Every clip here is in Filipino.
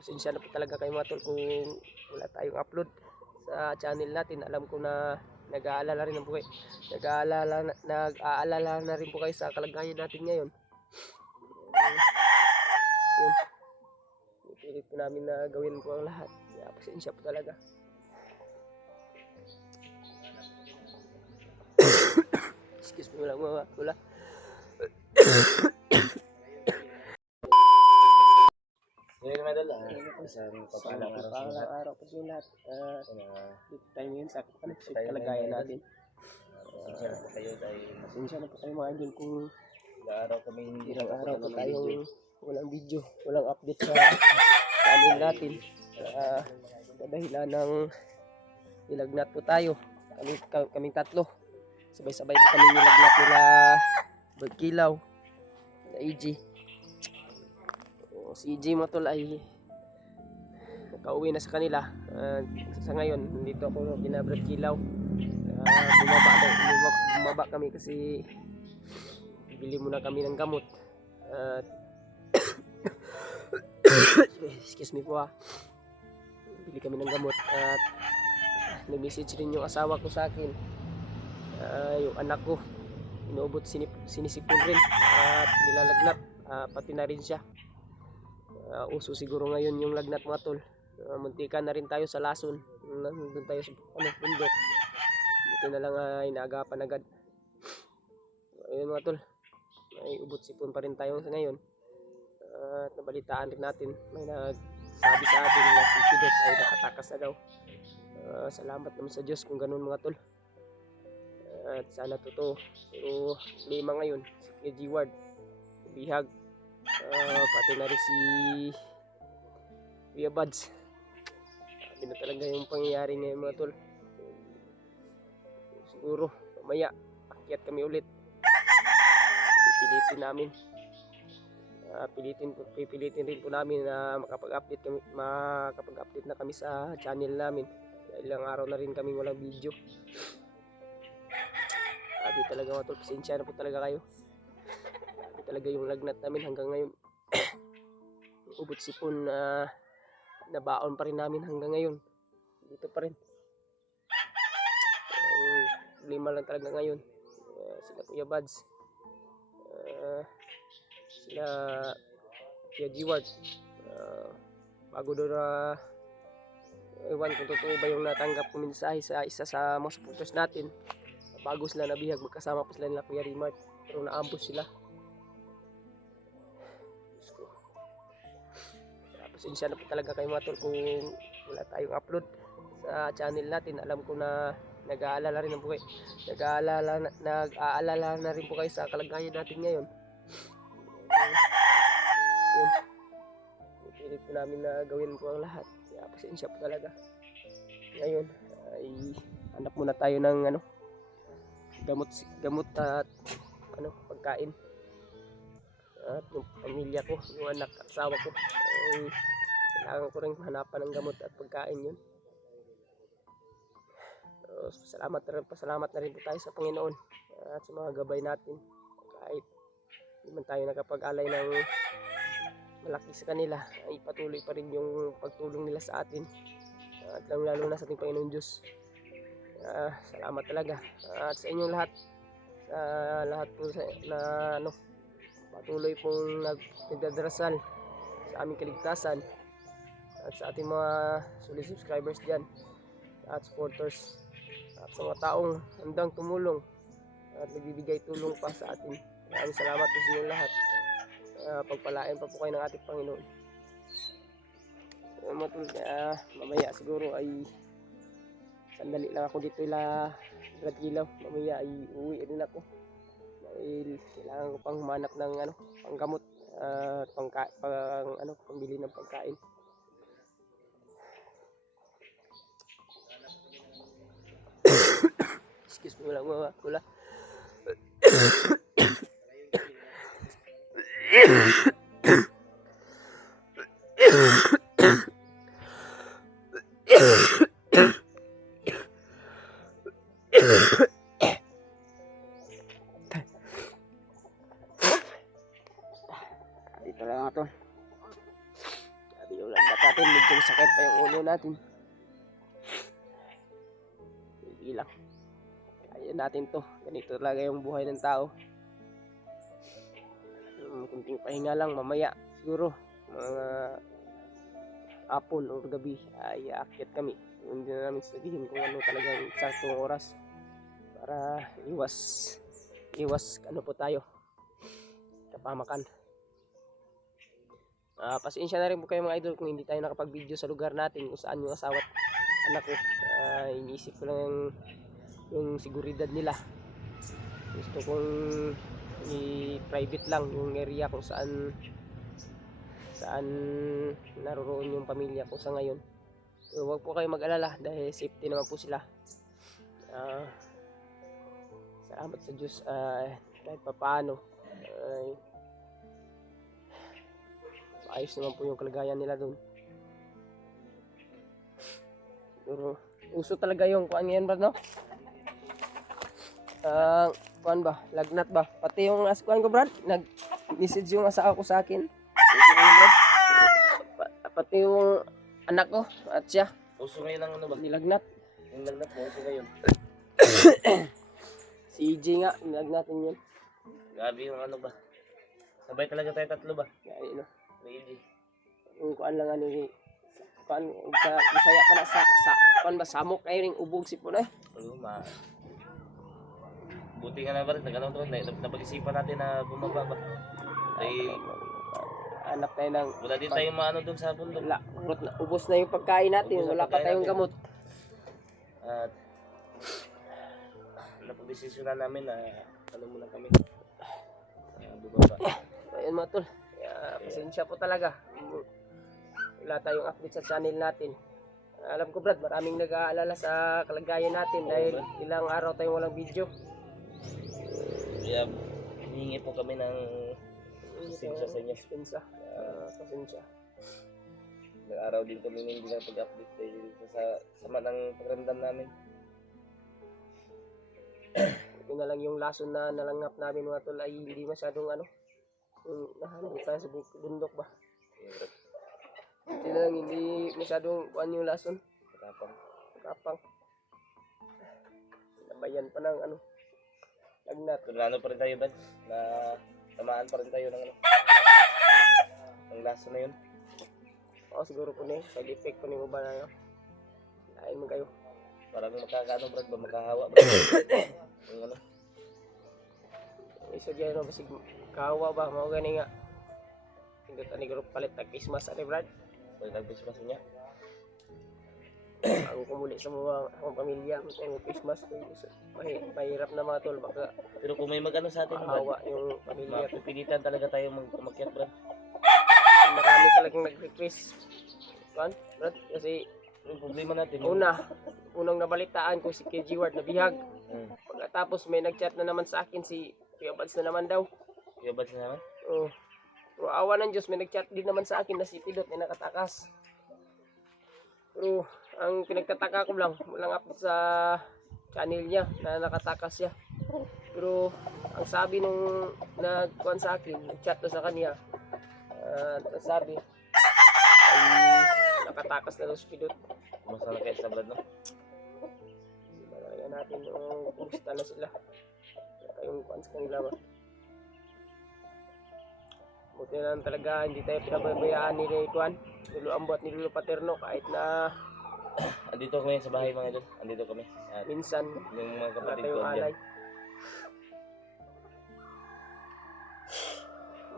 pasensya na po talaga kayo mga tol kung wala tayong upload sa channel natin. Alam ko na nag-aalala rin po kayo. Nag-aalala na rin po kayo sa kalagayan natin ngayon. Yun. Pipilit po namin na gawin po ang lahat. Kaya pasensya po talaga. Excuse me, wala. Hindi naman dala. Isang papalang araw sa lahat. Araw po yung lahat. Dito tayo ngayon sa kalagayan natin. Pasensya na po kayo dahil Pasensya na po tayo mga idol kung ilang araw kami hindi ilang araw po nakapagano ng tayong video. walang video, walang update sa channel natin. Dahilan ng nilagnat po tayo. Kaming tatlo. Sabay-sabay po kami nilagnat nila Bagkilaw, na EG. Si EG mo tol ay nakauwi na sa kanila. Sa ngayon, nandito ako kina Bagkilaw. Bumaba kami kasi bili muna kami ng gamot. Excuse me po bili kami ng gamot at nag-message rin yung asawa ko sa akin. Yung anak ko inuubot sinisipon rin at nilalagnat, pati na rin siya. Uso siguro ngayon yung lagnat mga tol. Muntika na rin tayo sa lason. Nandun tayo sa bundok. Buti na lang inaagapan agad. Ayun mga tol, may ubot sipon pa rin tayo sa ngayon. At nabalitaan rin natin, may nagsabi sa atin na si Pidot ay nakatakas na daw. Salamat naman sa Diyos kung ganun mga tol. At sana totoo. Pero lima ngayon, si G Ward, Bihag, pati na rin si Kuya Buds. Sabi na talaga yung pangyayari ngayon mga tol. Siguro mamaya akyat kami ulit. Pipilitin namin. Pipilitin rin po namin na makapag-update na kami sa channel namin. Ilang araw na rin kami walang video. Di talaga mga tol, pasensya na po talaga kayo. Di talaga yung lagnat namin hanggang ngayon. Ubot sipon na nabaon pa rin namin hanggang ngayon. Dito pa rin. Problema lang talaga ngayon. Sila Kuya Buds. Sila Kuya G-Ward. Bago doon ewan kung totoo ba yung natanggap ko mensahe sa isa sa mga supporters natin. Bago sila nabihag, magkasama po sila nila Kuya Rimart, pero naambos sila. Pasensya na po talaga kayo mga tol kung wala tayong upload sa channel natin. Alam ko na nag-aalala rin po kayo. Nag-aalala na rin po kayo sa kalagayan natin ngayon. Yun. Pipilit po namin na gawin po ang lahat. Kaya pasensya po talaga. Ngayon ay hanap muna tayo ng gamot at pagkain. At yung pamilya ko, yung anak at asawa ko, kailangan ko rin hanapan ng gamot at pagkain yun. Pasalamat na rin po tayo sa Panginoon at sa mga gabay natin. Kahit hindi man tayo nakapag-alay ng malaki sa kanila, ay patuloy pa rin yung pagtulong nila sa atin. At lalo na sa ating Panginoon Diyos. Salamat talaga. At sa inyong lahat, sa lahat po na patuloy pong nagdadarasal sa aming kaligtasan at sa ating mga solid subscribers dyan at supporters at sa mga taong handang tumulong at nagbibigay tulong pa sa atin. Maraming salamat po sa inyong lahat. Pagpalain pa po kayo ng ating Panginoon. Mamaya siguro ay sandali lang ako dito Bagkilaw. Mamaya ay uwi din ako dahil kailangan ko pang humanap ng panggamot, pambili ng pagkain. Excuse me, wala. Dito lang ito. Sabi yung lagnat natin, medyo sakit pa yung ulo natin. Hindi lang. Kaya natin to. Ganito talaga yung buhay ng tao. Kunting pahinga lang mamaya. Siguro, mga hapon o gabi ay aakyat kami. Hindi na namin sabihin kung ano talagang saktong oras. Para iwas ano po tayo. Kapamakan. Pasensya na rin po kayo mga idol kung hindi tayo nakapag-video sa lugar natin kung saan yung asawa at anak ko. Iniisip ko lang yung seguridad nila. Gusto kong i-private lang yung area kung saan naroroon yung pamilya ko sa ngayon. So, huwag po kayo mag-alala dahil safety naman po sila. Salamat sa Diyos kahit pa paano ayos naman po yung kalagayan nila doon. Pero uso talaga yung kuan ngayon ba, no? Kuan ba? Lagnat ba? Pati yung kuan ko, Brad, nag-message yung asawa ko sa akin. Pati yung anak ko at siya. Uso ngayon ang ano ba? Nilagnat. Yung lagnat mo, uso ngayon. Si EJ nga, nilagnatin yun. Grabe yung ano ba? Sabay talaga tayo tatlo ba? Kaya no. Ready. Yung kuan lang ano ni kuan sa Bisaya pa na sa kuan ba samok ay ring ubog sipon eh. Buti nga na ba rin, nagano'n to, napag-isipan natin na bumaba ba? Ay, Anak tayo ng wala din tayong maano doon sa bundok. wala, ubos na yung pagkain natin, Ubos na wala pa pagkain tayong natin. gamot. At napag-desisyonan namin na ano muna kami. Bumaba. Ayun mga tol, pasensya po talaga. Wala tayong update sa channel natin. Alam ko Brad, maraming nag-aalala sa kalagayan natin dahil ilang araw tayong walang video. Kaya hihingi po kami ng pasensya sa inyo. Pasensya. Nag-araw din kami na hindi na pag-update dahil sa sama ng pakiramdam namin. Ito na lang yung lason na nalangap namin mga tol ay hindi masyadong ano. Nahanap tayo sa bundok ba? Ito na lang hindi masyadong kuan yung lason. Kapang. Nabayan pa ng ano. Lagnat. Kung ano pa rin tayo ba? Na tamaan pa rin tayo ng ano. Ang laso na yun. Oo siguro po na eh. Side effect po na yung ba na yun. Lain mo kayo. Parang makakaano Brad ba? Makahawa ba? Yung ano? Isa dyan no, basig kawa ba? Mga gani nga. Hindi ka ni group palit na Christmas ano Brad? Pwede tag-Christmas niya. Ako kumuli sa mga akong pamilya. Ang Christmas ko. Mahirap na mga tol. Baka Pero kung may magano sa atin Brad, mahawa yung pamilya. mapipilitan talaga tayo umakyat Brad. Marami talagang nag-request. Kan? Brad? Kasi Yung problema natin. unang nabalitaan ko si KG Ward na bihag. Hmm. Pagkatapos may nag-chat na naman sa akin si Kuya Bads na naman daw. Kaya ba't na naman? Oh. Pero awa ng Diyos, may nag-chat din naman sa akin na si Pidot na nakatakas. Pero ang pinagtataka ko lang, walang update sa channel niya na nakatakas siya. Pero ang sabi nung nagkuhan sa akin, nag-chat to sa kanya, sabi ay nakatakas na daw si Pidot. Mas na kayo sa Brad no? Malayan natin kung kumusta na sila. Wala tayong kuhan sa kanila ba. Buti na lang talaga, hindi tayo pinababayaan ni Kuan, Lolo Ambo at ni Lolo Paterno kahit na Andito kami sa bahay mga idol. Andito kami. At minsan yung mga wala kapatid ko tayong alay. andyan.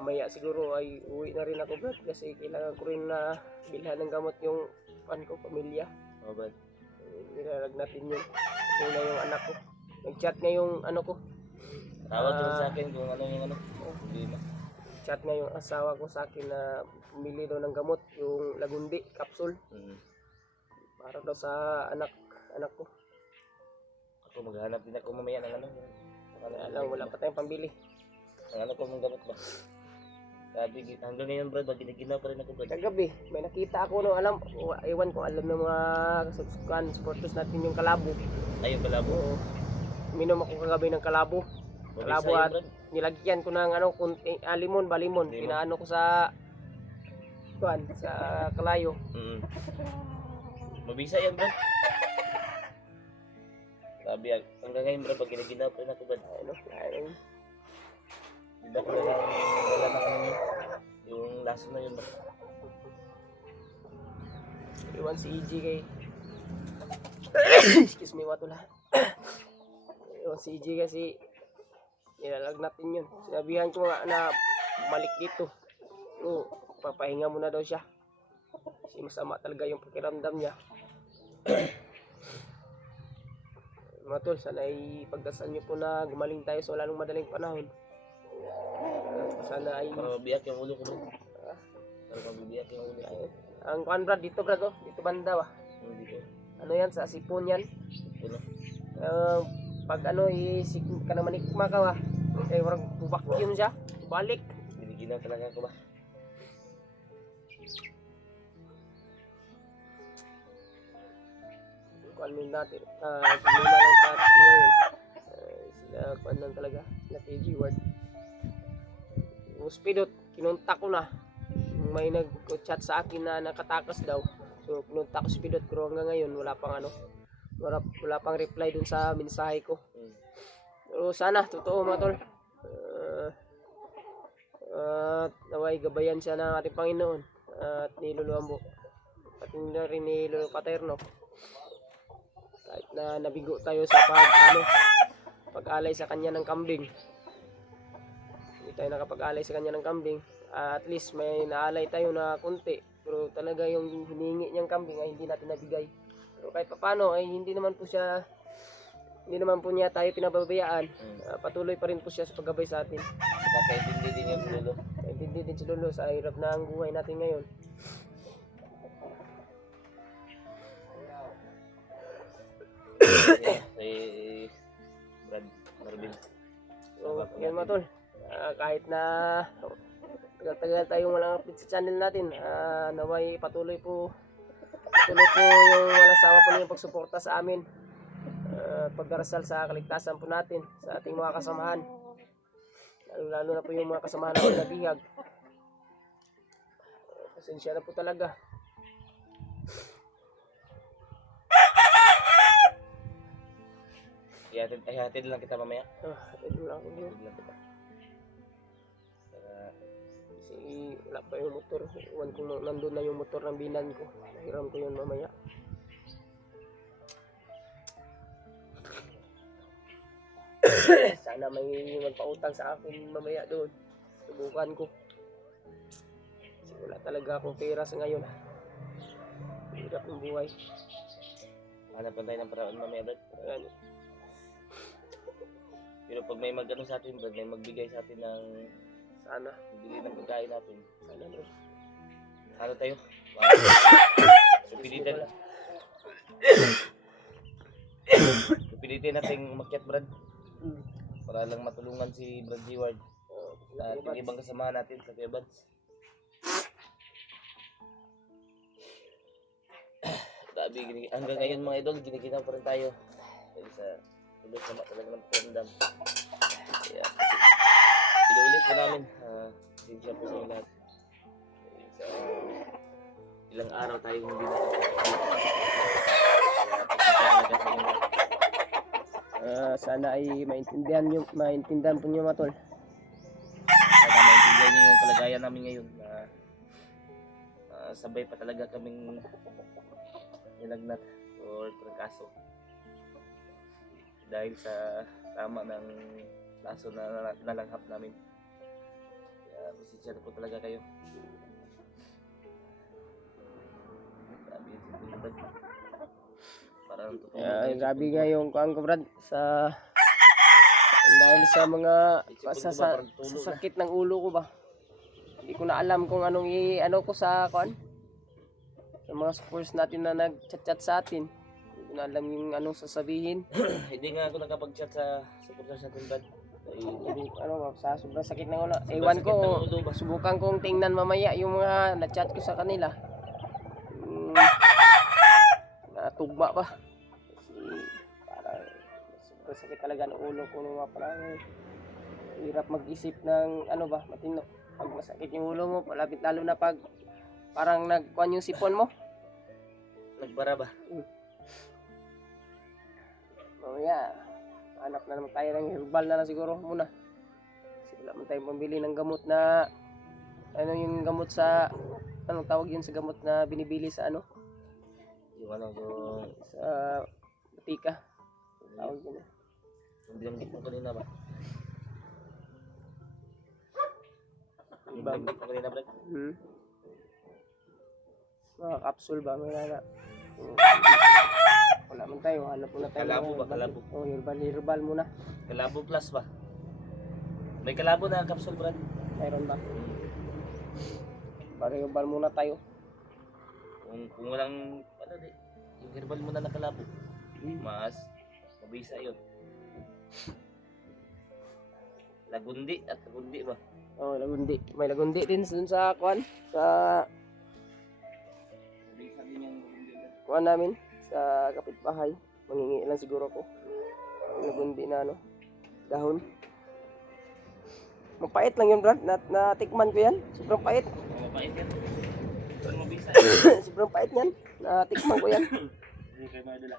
Mamaya siguro ay uwi na rin ako Brad kasi kailangan ko rin na bilhan ng gamot yung pan ko, pamilya. Oh, Brad. Nilalag natin yun. Kasi na yung anak ko. Nag-chat nga yung ano ko. Tawag ko sa akin kung ano yung ano. Hindi na. Chat nga yung asawa ko sa akin na pumili daw ng gamot, yung Lagundi capsule. Para daw sa anak ko. Ako maghanap din ako mamaya ng ano. Wala pa tayong pambili. Ang ano ko mong gamot ba? Sabi, hanggang ngayon Brad, ginaginaw pa rin ako Brad. Kagabi, may nakita ako nung ewan kung alam ng mga supporters natin yung kalabo. Ayun pala po. Oo. Minom ako kagabi ng kalabo. Kalabo at nilagyan ko ng ano, kunting limon. Limon. Pinaano ko sa kuan sa kalayo. Mabisa yan, Brad. Sabi, hanggang ngayon, Brad, pag ginaginaw pa na ito, Brad. Ano? Ayun. Diba ko na lang wala na kami yung laso na yun, Brad. Iwan si EG kay excuse me, watula. Iwan si EG kasi nilalag natin yun. Sinabihan ko nga na balik dito. Oo, papahinga muna daw siya. Kasi masama talaga yung pakiramdam niya. Mga tol, sana ay pagdasal niyo po na gumaling tayo sa lalong madaling panahon. Sana ay Para mabiyak yung ulo ko, Brad. Para mabiyak yung ulo ko. ang kuan Brad, dito Brad, oh. Dito banda ba? Dito. Ano yan, sa sipon yan. Ano? Pag ano, isik ka naman ikma ka ba? Eh, warang vacuum siya. Balik. Ginaginaw talaga ako ba? Kuan mo natin. Problema lang tayo ngayon. Sila kuan lang talaga. Sila KG Ward. Speedot, kinunta ko na. May nag-chat sa akin na nakatakas daw. So, kinunta ko Speedot. Pero hanggang ngayon, wala pang ano. Wala pang reply dun sa mensahe ko. Pero sana, totoo mga tol. At naway gabayan siya ng ating Panginoon. At ni Lolo Ambo. Pati na rin ni Lolo Paterno. Kahit na nabigo tayo sa pag-alay sa kanya ng kambing. Hindi tayo nakapag-alay sa kanya ng kambing. At least may naalay tayo na konti. Pero talaga yung hiningi niyang kambing ay hindi natin nabigay. Pero kahit papano ay hindi naman po niya tayo pinababayaan. Patuloy pa rin po siya sa paggabay sa atin. Nakakaintindi din yung lolo. Kaintindi din si Lolo sa hirap na ang buhay natin ngayon. Si Brad Marvin. So, yan mga tol. Kahit na tagal-tagal tayong walang update sa channel natin, naway patuloy po yung walang sawa po niyong pagsuporta sa amin. Pagdarasal sa kaligtasan po natin sa ating mga kasamahan. Lalo na po yung mga kasamahan natin na bihag. Pasensya na po talaga. Ihatid lang kita mamaya. Ito lang ako din. Ihatid lang kita. Kasi wala pa yung motor. Iwan ko nandun na yung motor ng binan ko. Nahiram ko yun mamaya. Sana may magpautang sa akin mamaya doon. Subukan ko. Kasi wala talaga akong pera sa ngayon. Hirap ng buhay. Hanapan tayo ng paraan mamaya, Brad. Ayan. Pero pag may mag-ano sa atin, Brad, may magbigay sa atin ng Sana. bigay ng pagkain natin. Sana doon. Ano tayo? Pilitin nating umakyat, Brad. Para lang matulungan si Brad G. Ward. At yung ibang kasama natin sa Kuya Bads. Hanggang ngayon mga idol, giniginaw pa rin tayo. Dahil sa tuloy sama talaga ng pondam. Kaya inuulit po namin. Sinsya po sa inyo lahat. Sa ilang araw tayo hindi Sana ay maintindihan po niyo mga tol. Sana maintindihan niyo yung kalagayan namin ngayon na sabay pa talaga kaming nilagnat or trangkaso dahil sa tama ng laso na nalanghap namin. Kaya pasensya na po talaga kayo. Grabe nga yung kuang ko Brad sa dahil sa mga sa sakit ng ulo ko ba. Hindi ko na alam kung anong ano ko sa kuan. Sa mga supporters natin na nag-chat sa atin. Hindi ko na alam yung anong sasabihin. Hindi nga ako nakapag-chat sa supporters natin, Brad. Sa sobrang sakit ng ulo. Ewan ko, subukan kong tingnan mamaya yung mga na-chat ko sa kanila. Natugma pa. Kasi parang sobrang sakit talaga ng ulo ko nung parang hirap mag-isip ng ano ba, matino. Pag masakit yung ulo mo, malapit lalo na pag Parang nagkuhan yung sipon mo. Nagbara ba? Mamaya, hanap na naman tayo ng herbal na lang siguro muna. Kasi wala man tayong pambili ng gamot na, ano yung gamot sa, anong tawag yun sa gamot na binibili sa ano? Yung ano, yung... Sa butika. Tawag yun. Yung binanggit mo kanina ba? Yung Diba? binanggit mo kanina, Brad? Mga capsule ba? Wala na. Wala man tayo. Hanap muna tayo. Kalabo ng ba? herbal. Kalabo. Oh, herbal muna. Kalabo plus ba? May kalabo na capsule, Brad. Mayroon ba? Para herbal muna tayo. Kung walang, ano di, yung herbal muna na kalabo. Mas, mabisa yun. Lagundi at lagundi ba? Oh, lagundi. May lagundi din dun sa kuan. Sa Mabisa din yung lagundi. kuan namin. Sa kapitbahay. Mangingi lang siguro ko. Yung lagundi na ano. Dahon. Mapait lang yun, Brad. Natikman ko yan. Sobrang pait. Mabait yan. Pero mabisa. Sobrang pait yan. Natikman ko yan. Hindi kayo madala.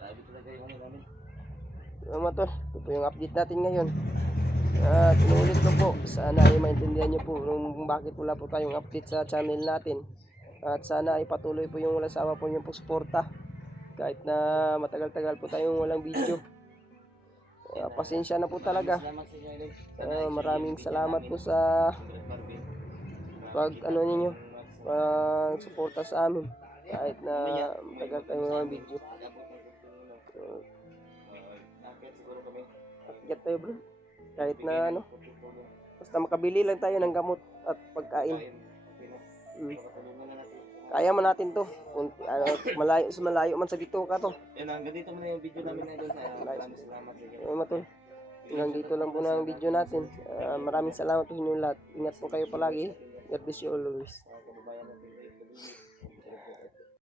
Sabi talaga yung ano namin. Mga tol, ito po yung update natin ngayon. At inuulit ko po, sana ay maintindihan nyo po kung bakit wala po tayong update sa channel natin. At sana ay patuloy po yung walang sawa po yung suporta. Kahit na matagal-tagal po tayong walang video. Pasensya na po talaga. Salamat sa inyo, Idol. Maraming salamat po sa pag ano ninyo, pag suporta sa amin. Kahit na matagal tayong walang video. Get tayo bro. Kahit na ano, basta makabili lang tayo ng gamot at pagkain. Kaya man natin to. Kung malayo man sa dito ka to. Yan, hanggang dito muna yung video namin na Idol. Maraming salamat sa inyo. Matol. Hanggang dito lang po na ang video natin. Maraming salamat po sa inyo lahat. Ingat po kayo palagi. God bless you always.